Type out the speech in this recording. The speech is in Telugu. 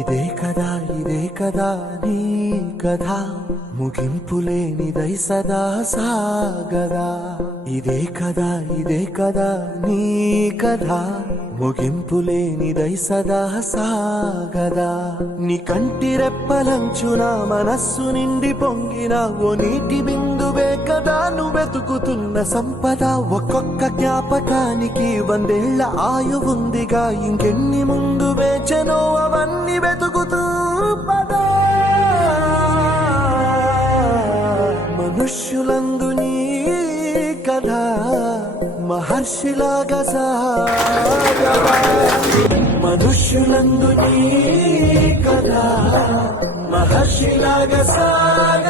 ఇదే కదా నీ కథ ముగింపులేనిదై సదా సాగదా. ఇదే కదా నీ కథ ముగింపులేనిదై సదా సాగదా. నీ కంటి రెప్పలంచున మనస్సు నిండి పొంగిన ఓ నీటి బిందువే కదా నువ్వెతుకుతున్న సంపద. ఒక్కొక్క జ్ఞాపకానికి 100 ఏళ్ల ఆయువుందిగా, ఇంకెన్ని ముందు వేచనో అవన్నీ వెతుకుతూ పదా. మనుష్యులందు నీ కథ మహర్షిలాగా సాగదా. మనుష్యులందు నీ కథ మహర్షిలాగా సాగదా.